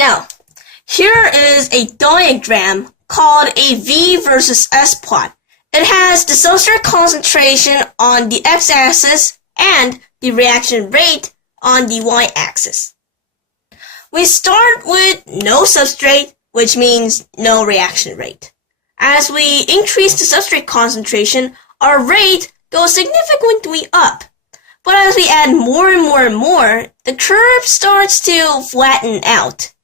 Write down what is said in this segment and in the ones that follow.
Now, here is a diagram called a V versus S plot. It has the substrate concentration on the x-axis and the reaction rate on the y-axis. We start with no substrate, which means no reaction rate. As we increase the substrate concentration, our rate goes significantly up. But as we add more and more and more, the curve starts to flatten out.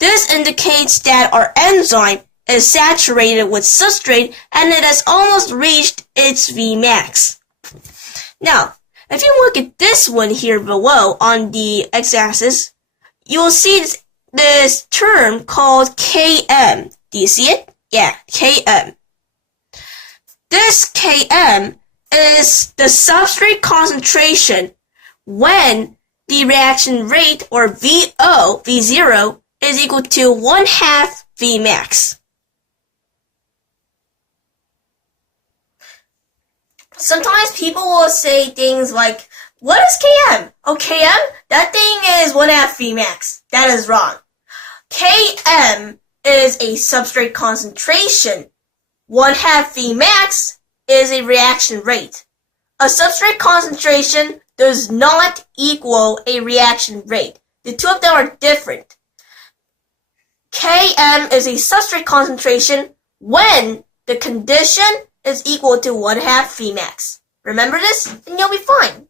This indicates that our enzyme is saturated with substrate and it has almost reached its Vmax. Now, if you look at this one here below on the x-axis, you'll see this term called Km. Do you see it? Yeah, Km. This Km is the substrate concentration when the reaction rate, or V0, is equal to 1/2 Vmax. Sometimes people will say things like, what is Km? Oh, Km? That thing is 1/2 Vmax. That is wrong. Km is a substrate concentration. 1/2 Vmax is a reaction rate. A substrate concentration does not equal a reaction rate. The two of them are different. Km is a substrate concentration when the condition is equal to 1/2 Vmax. Remember this, and you'll be fine.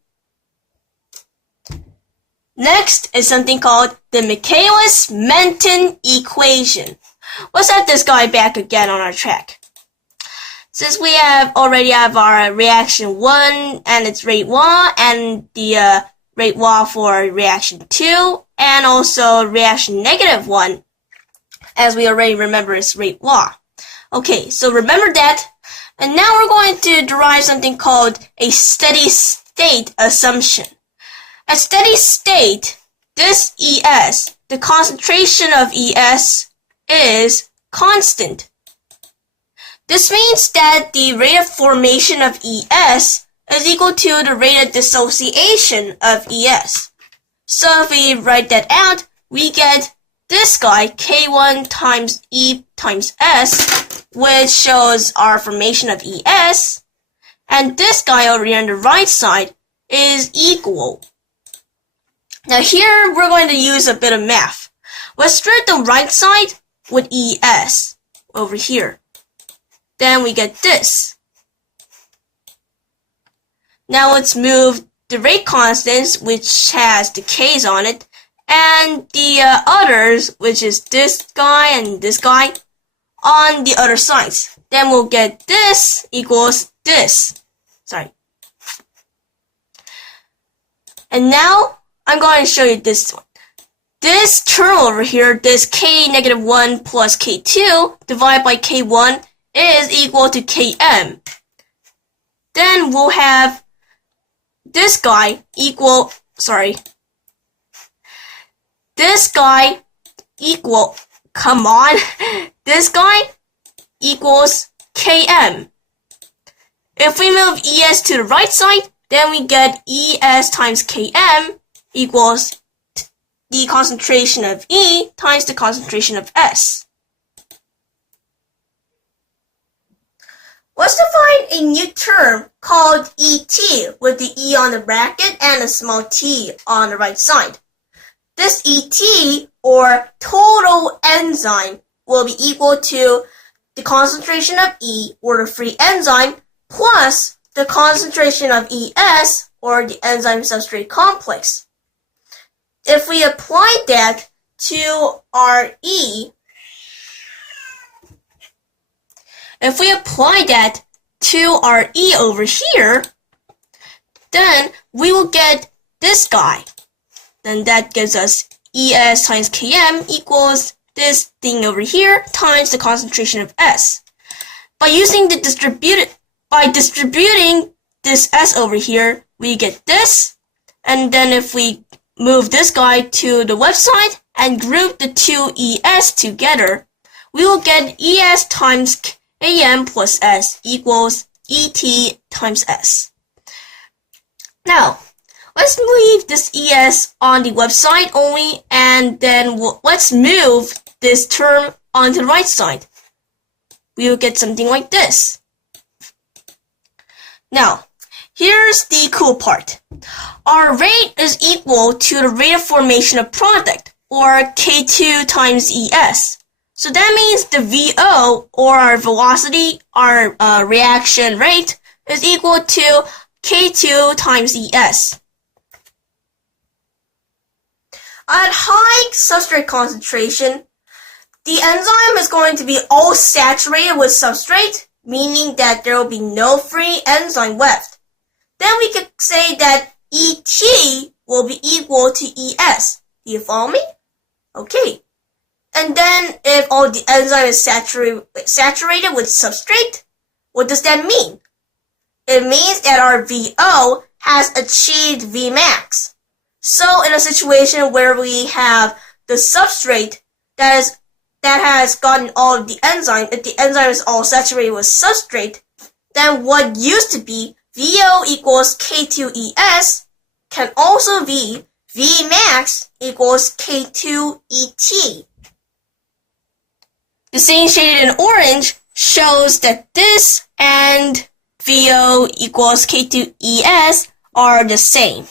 Next is something called the Michaelis-Menten equation. Let's have this guy back again on our track. Since we already have our reaction 1 and its rate 1, and the rate 1 for reaction 2, and also reaction -1, as we already remember its rate 1. Okay, so remember that. And now we're going to derive something called a steady state assumption. At steady state, this ES, the concentration of ES, is constant. This means that the rate of formation of ES is equal to the rate of dissociation of ES. So if we write that out, we get this guy, K1 times E times S, which shows our formation of ES, and this guy over here on the right side is equal. Now here we're going to use a bit of math. Let's start the right side with ES over here. Then we get this. Now let's move the rate constants, which has the K's on it, and the others, which is this guy and this guy, on the other sides. Then we'll get this equals this. Sorry. And now I'm going to show you this one. This term over here, this K-1 plus K2 divided by K1 is equal to Km. Then we'll have this guy equal, this guy equal, come on, this guy equals Km. If we move ES to the right side, then we get ES times Km equals the concentration of E times the concentration of S. Let's define a new term called ET with the E on the bracket and a small t on the right side. This ET, or total enzyme, will be equal to the concentration of E, or the free enzyme, plus the concentration of ES, or the enzyme substrate complex. If we apply that to our E, over here, then we will get this guy. Then that gives us ES times Km equals this thing over here times the concentration of S. By distributing this S over here, we get this. And then if we move this guy to the left side and group the two ES together, we will get ES times Km plus S equals ET times S. Now, let's leave this ES on the website only, and then let's move this term onto the right side. We will get something like this. Now, here's the cool part. Our rate is equal to the rate of formation of product, or K2 times ES. So that means the VO, or our velocity, our reaction rate, is equal to K2 times ES. At high substrate concentration, the enzyme is going to be all saturated with substrate, meaning that there will be no free enzyme left. Then we could say that ET will be equal to ES. Do you follow me? Okay. And then if all the enzyme is saturated with substrate, what does that mean? It means that our VO has achieved Vmax. So in a situation where we have the substrate that has gotten all of the enzyme, if the enzyme is all saturated with substrate, then what used to be VO equals K2ES can also be Vmax equals K2ET. The scene shaded in orange shows that this and VO equals K2ES are the same.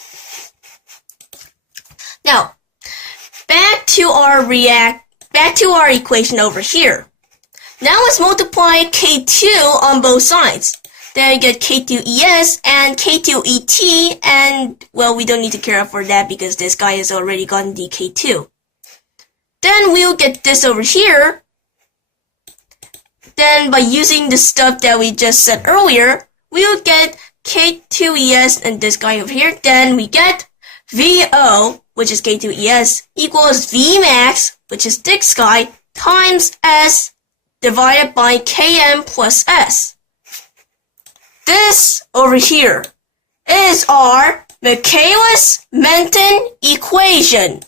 Now, back to our equation over here. Now let's multiply K2 on both sides. Then we get K2ES and K2ET, and, well, we don't need to care for that because this guy has already gotten the K2. Then we'll get this over here. Then by using the stuff that we just said earlier, we'll get K2ES and this guy over here. Then we get VO, which is K2ES, equals Vmax, which is this guy, times S divided by Km plus S. This over here is our Michaelis-Menten equation.